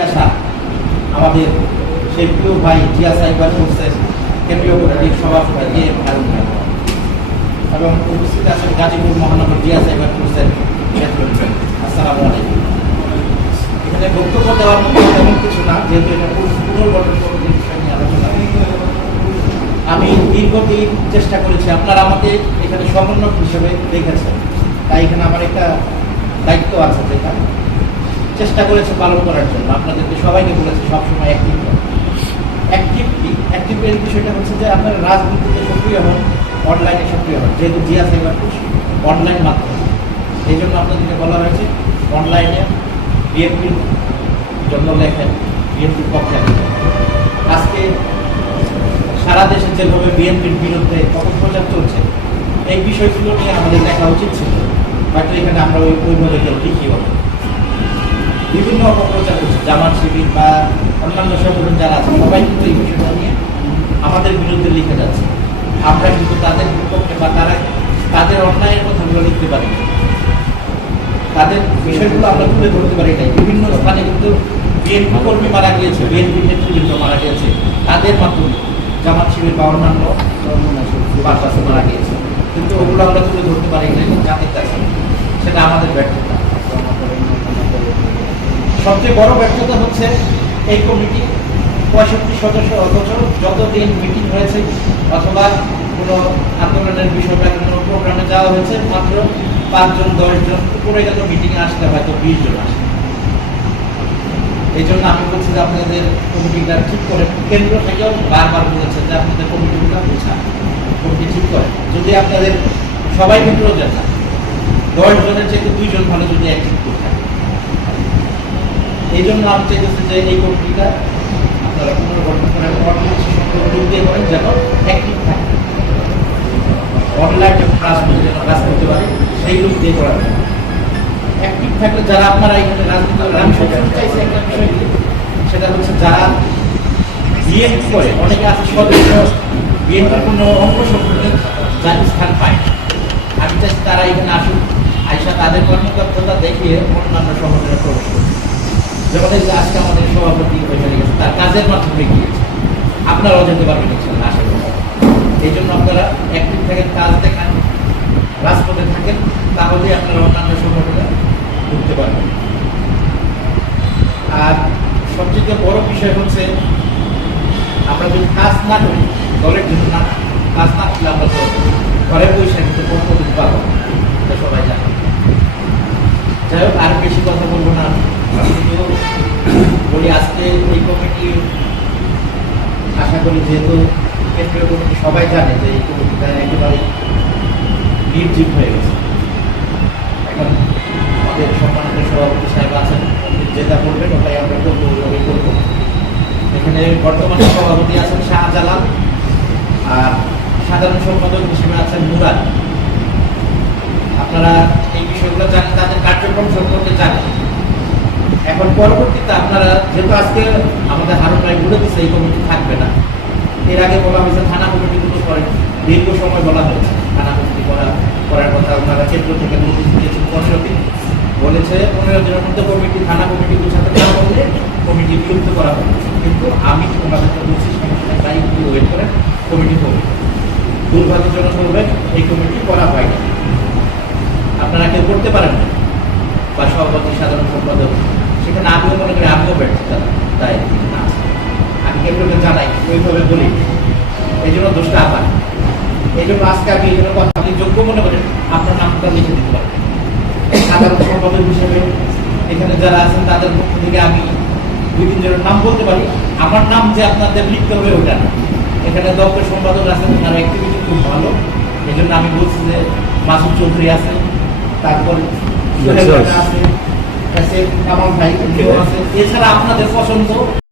আসা আমাদের সেই প্রিয় ভাই জিয়া সাইবার কোর্সের কেন্দ্রীয় কমিটির সভাপতি হারুন ভাই এবং উপস্থিত আছেন গাজীপুর মহানগর জিয়া সাইবার কোর্সের চেয়ারম্যান। আসসালামু আলাইকুম। এখানে বক্তব্য দেওয়ার মতো তেমন কিছু না, যেহেতু এটা পুনর্গঠন কমিটির বিষয় নিয়ে আলোচনা। আমি দীর্ঘদিন চেষ্টা করেছি, আপনারা আমাকে এখানে সমন্বয়ক হিসেবে দেখেছেন, তাই এখানে আমার একটা দায়িত্ব আছে, যেটা চেষ্টা করেছে পালন করার জন্য। আপনাদেরকে সবাইকে বলেছে সবসময় অ্যাক্টিভের বিষয়টা হচ্ছে যে আপনারা রাজনীতিতে সক্রিয় হন, অনলাইনে সক্রিয় হন। যেহেতু জিয়া সাইবার কোর্স অনলাইন মাধ্যমে, এই জন্য আপনাদেরকে বলা হয়েছে অনলাইনে বিএনপির জন্য লেখেন, বিএনপির পক্ষে। আজকে সারা দেশে যেভাবে বিএনপির বিরুদ্ধে অপপ্রচার চলছে, এই বিষয়গুলো নিয়ে আমাদের লেখা উচিত ছিল, হয়তো এখানে আমরা ওইভাবে কেউ লিখি হবে। বিভিন্ন অপপ্রচার করছে জামাত শিবির বা অন্যান্য সংগঠন যারা আছে, সবাই কিন্তু এই বিষয়টা নিয়ে আমাদের বিরুদ্ধে লিখে যাচ্ছে। আমরা কিন্তু তাদের বিপক্ষে বা তাদের অন্যায়ের কথাগুলো লিখতে পারি, তাদের বিষয়গুলো আমরা তুলে ধরতে পারি নাই। বিভিন্ন স্থানে কিন্তু বিএনপি কর্মী মারা গিয়েছে, বিএনপি নেতৃবৃন্দ মারা গিয়েছে, তাদের মাধ্যমে জামাত শিবির বা অন্যান্য মারা গিয়েছে, কিন্তু ওগুলো আমরা তুলে ধরতে পারি নাই জাতির কাছে। সেটা আমাদের ব্যর্থতা। সবচেয়ে বড় ব্যর্থতা হচ্ছে এই কমিটি 65 সদস্য, অথচ যতদিন মিটিং হয়েছে অথবা কোনো আন্দোলনের বিষয়টা কোনো প্রোগ্রামে যাওয়া হয়েছে, মাত্র 5 জন 10 জন উপরে গেল মিটিংয়ে আসলে হয়তো 20 জন আসে। এই জন্য আমি বলছি যে আপনাদের কমিটিটা ঠিক করে, কেন্দ্র থেকেও বারবার বলেছে যে আপনাদের কমিটিগুলো বোঝা, কমিটি ঠিক করে। যদি আপনাদের সবাই মিত্র যান না, 10 জনের চেয়ে 2 জন ভালো যদি অ্যাক্টিভ করে থাকে। এই জন্য আমি চাইতেছি যে এই কমিটিটা আপনারা পুনর্গঠন করেন, যোগ দিয়ে করেন, যেন অ্যাক্টিভ থাকে, অনলাইন যেন কাজ করতে পারে, সেই লোক দিয়ে করা যায়। অ্যাক্টিভ থাকলে যারা আপনারা এখানে রাজনীতি, আমি সবসময় চাইছি একটা বিষয়, সেটা হচ্ছে যারা বিএনপি করে, অনেকে আছে সদস্য বিএনপির কোনো অঙ্গ সংগঠনের যার স্থান পায়, আমি চাইছি তারা এখানে আসুন, আইসা তাদের কর্মদক্ষতা দেখিয়ে অন্যান্য সংগঠনে প্রবেশ করছে। যেমন আজকে আমাদের সভাপতি ওইখানে গেছে, তার কাজের মাধ্যমে গিয়েছে, আপনারাও যেতে পারবেন ইনশাআল্লাহ, আশা করি। এই জন্য আপনারা অ্যাক্টিভ থাকেন, কাজ দেখান, রাজপথে থাকেন, তাহলে আপনারা অন্যান্য সংগঠনে ঢুকতে পারবেন। আর সবচেয়ে বড় বিষয় হচ্ছে, আমরা যদি কাজ না করি, দলের জন্য না কাজ না করলে আমরা তো ঘরে বসে কিন্তু কর্মদিন পাবো, এটা সবাই জানে। যাই হোক, আর বেশি কথা বলবো না, বলি আজকে এই কমিটি, আশা করি যেহেতু কেন্দ্রীয় কমিটি সবাই জানে যে এই কমিটিটা একেবারে নির্জীব হয়ে গেছে। এখন আমাদের সম্মানিত সভাপতি সাহেব আছেন, যেটা বলবেন ওটাই আমরা করবো, ওইভাবেই করবো। এখানে বর্তমানে সভাপতি আছেন শাহজালাল, আর সাধারণ সম্পাদক হিসেবে আছেন মুরাদ। আপনারা এই বিষয়গুলো জানেন, তাদের কার্যক্রম সম্পর্কে জানেন। এখন পরবর্তীতে আপনারা, যেহেতু আজকে আমাদের হারুন ভাই বলে দিচ্ছে এই কমিটি থাকবে না, এর আগে বলা হয়েছে থানা কমিটিগুলো করেন, দীর্ঘ সময় বলা হয়েছে থানা কমিটি করার কথা। আপনারা কেন্দ্র থেকে নোটিশ দিয়েছেন 15 দিন, বলেছে 15 দিনের মধ্যে কমিটি, থানা কমিটি গুছাতে না বললে কমিটি বিলুপ্ত করা হবে। কিন্তু আমি ওনাদেরকে বলছি সমস্যা তাই একটু ওয়েট করেন, কমিটি হবে। দুর্ভাগ্যজনক বলবেন এই কমিটি করা হয়নি, আপনারা কেউ করতে পারেন না, বা সভাপতি সাধারণ সম্পাদক, সেখানে আমিও মনে করি আমিও ব্যর্থতা তাই না, আমি কেন্দ্রকে জানাই, ওইভাবে বলি, এই জন্য দোষটা আমার। এই জন্য আজকে আমি এই জন্য কথা, আপনি যোগ্য মনে করেন আপনার নামটা লিখে দিতে পারেন সাধারণ সম্পাদক হিসেবে। এখানে যারা আছেন তাদের পক্ষ থেকে আমি 2-3 জনের নাম বলতে পারি, আমার নাম যে আপনাদের লিখতে হবে ওইটা না। এখানে দপ্তর সম্পাদক আছেন, ওনার অ্যাক্টিভিটি খুব ভালো, এই জন্য আমি বলছি যে মাসুদ চৌধুরী আছেন, তারপর আছে, কামাল ভাই আছে, এছাড়া আপনাদের পছন্দ